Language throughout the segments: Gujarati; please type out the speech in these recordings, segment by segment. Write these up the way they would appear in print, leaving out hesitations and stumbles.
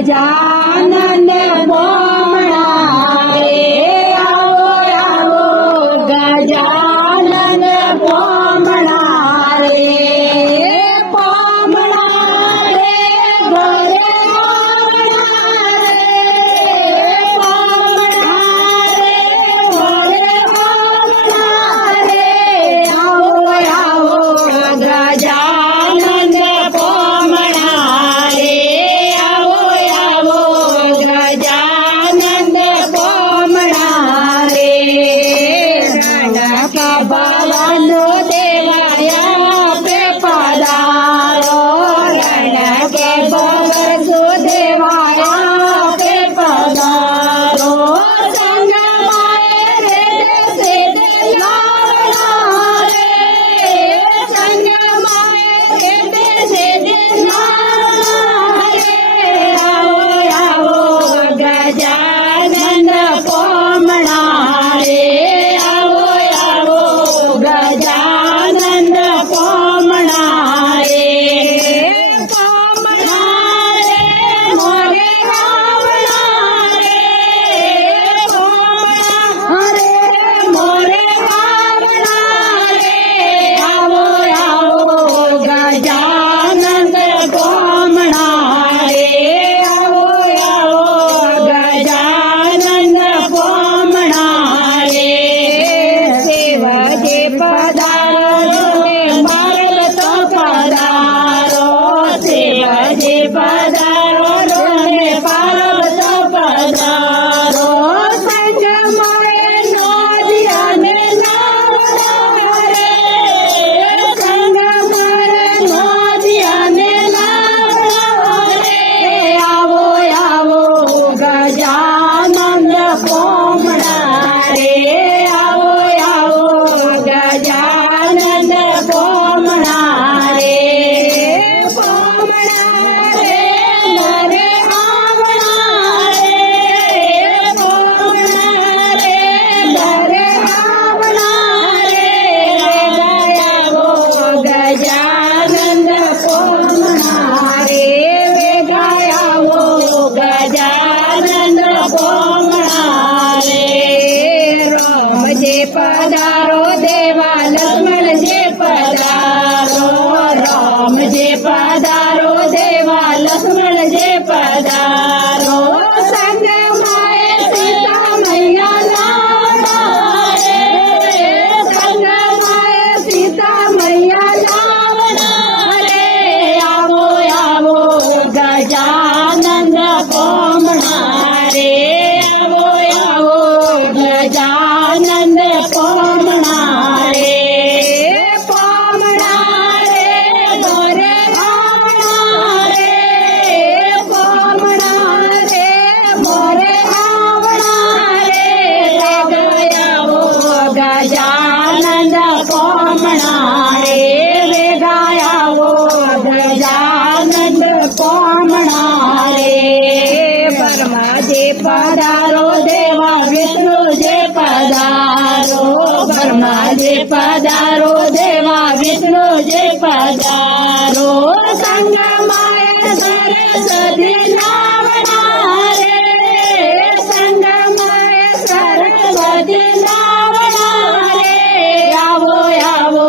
ગજાનંદ પોમણા રે આવો આવો ગજાનંદ પોમણા રે પોમણા રે ઘરે પોમણા રે પોમણા રે ઘરે પોમણા રે આવો આવો ગજાનંદ પોમણા રે આવો આવો ગજાનંદ પોમણા રે નાનકા બાવાનો દેવાયા પે પધારો નાનકે બરસો દેવાયા પે પધારો સંગમાએ રે સે દેવાયા રે સંગમાએ રે સે દેવાયા રે આવો આવો ગજાનંદ પોમણા રે આવો આવો ગજાનંદ પોમણા રે પોમણા રે મોરે રાવણા રે પોમણા રે મોરે રાવણા રે આવો આવો ગજાનંદ પોમણા રે આવો આવો ગજાનંદ પોમણા રે સેવજે પધારો મારે તો પધારો સેવજે પધારો પાર્વત પધારો સંગમાએ નોંધ્યાને લાવણા રે સંગમાએ નોંધ્યાને લાવણા રે આવો આવો ગજાનંદ પોમણા રે આવો આવો ગજાનંદ પોમણા રે પોમણા રે મોરે આવણા રે પોમણા રે મોરે આવણા રે આવો ગજાનંદ પોમણા રે આવો ગજાનંદ પોમણા રે રામજે પધારો દેવા લક્ષ્મણજે પધારો રામજે પધારો દેવા લક્ષ્મણજે પધારો સંગમાએ સીતા મૈયા લાવણા રે સંગમાએ સીતા મૈયા લાવણા રે આવો આવો ગજાનંદ પોમણા રે આવો આવો ગજાનંદ પોમણા રે પોમણા રે મોરે આવણા રે પોમણા રે મોરે આવણા રે આવો ગજાનંદ પોમણા રે આવો ગજાનંદ પોમણા રે બ્રહ્માજે પધારો દેવા વિષ્ણુજે પધારો બ્રહ્માજે પધારો દેવા વિષ્ણુજે પધારો સંગમાએ સરસ્વતી લાવણા રે સંગમાએ સરસ્વતી લાવણા રે આવો આવો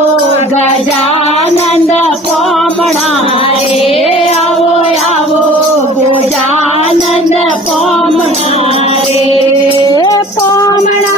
ગજાનંદ પોમણા રે આવો આવો ગજાનંદ પોમણા રે પોમણા